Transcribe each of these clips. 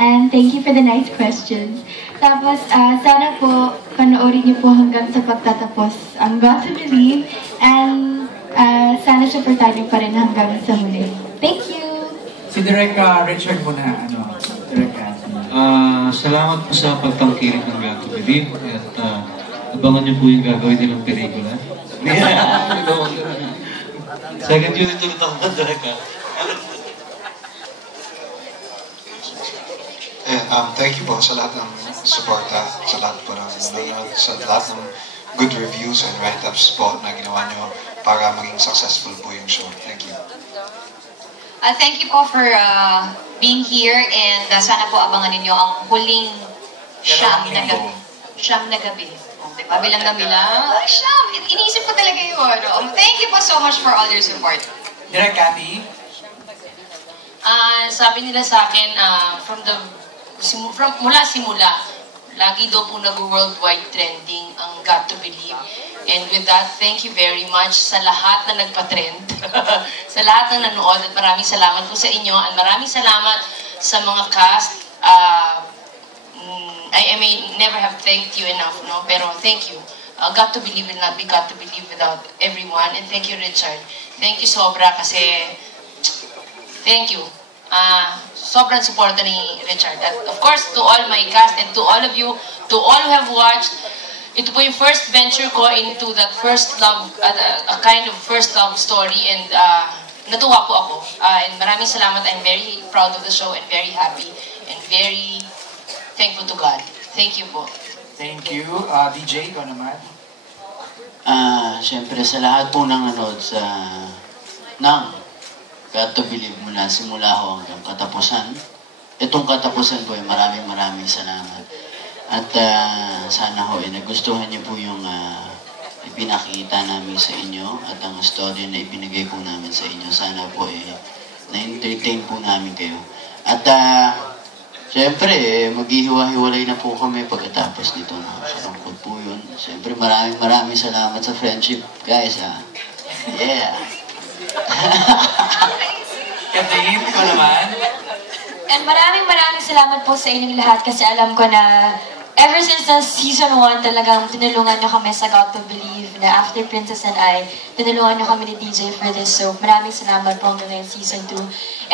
And thank you for the nice questions. Tapos, sana po panoorin niyo po hanggang sa pagtatapos ang Got to Believe. And sana supportan niyo pa rin hanggang sa huli. Thank you! Si Direk Richard muna, Direk salamat po sa pagtangkilik ng Got to Believe. At abangan niyo po yung gagawin nilang pelikula. Second unit ulit ako, Direk. Thank you po sa lahat ng suporta, sa lahat po ng sa lahat ng good reviews and write-ups po na ginawa nyo para maging successful po yung show. Thank you. Thank you po for being here and sana po abangan ninyo ang huling siyam na gabi. Siyam na gabi. Diba? Bilang na bilang. Siyam! Iniisip ko talaga yun. Thank you po so much for all your support. Direk Cathy? Sabi nila sa akin, mula simula, lagi daw po nag-worldwide trending ang Got to Believe. And with that, thank you very much sa lahat na nagpa-trend, sa lahat ng nanood, at maraming salamat po sa inyo, at maraming salamat sa mga cast. I may never have thanked you enough, no? Pero thank you. Got to Believe will not be Got to Believe without everyone. And thank you, Richard. Thank you sobra kasi, thank you. Sobrang suporta ni Richard. At of course, to all my cast and to all of you, to all who have watched, ito po yung first venture ko into that first love, a kind of first love story, and natuwa po ako. And maraming salamat. I'm very proud of the show and very happy and very thankful to God. Thank you po. Thank you. DJ, ikaw naman. Siyempre sa lahat po ng nanood sa Got to Believe mula simula ho hanggang katapusan. Itong katapusan po ay maraming salamat. At sana ho nagustuhan niyo po yung ipinakita namin sa inyo at ang story na ibinigay po namin sa inyo. Sana po na-entertain po namin kayo. At siyempre maghihiwa-hiwalay na po kami pagkatapos nito. Nakakalungkot po yun. Siyempre maraming salamat sa friendship, guys. Yeah! Catherine, ikaw naman. And maraming salamat po sa inyong lahat kasi alam ko na ever since the season 1 talagang tinulungan nyo kami sa Got to Believe na after Princess and I, tinulungan nyo kami ni DJ for this. So maraming salamat po hanggang ngayon season 2.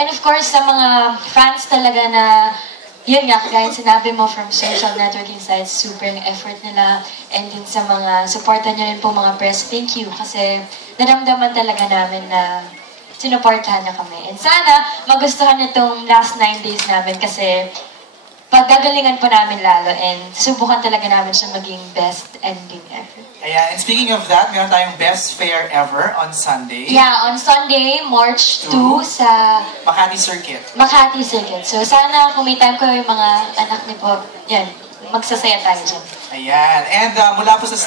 And of course sa mga fans talaga na yun nga, kaya sinabi mo from social networking sites, super yung effort nila. And din sa mga supportan nyo rin po mga press, thank you. Kasi naramdaman talaga namin na sinuportahan na kami. And sana magustuhan nyo itong last 9 days namin kasi paggagalingan po namin lalo and subukan talaga namin siya maging best ending ever. Ayan, and speaking of that, meron tayong best fair ever on Sunday. Yeah, on Sunday, March 2 sa Makati Circuit. Makati Circuit. So sana kung may time ko yung mga anak niyo po, yan, magsasaya tayo dyan. Ayan, and mula po sa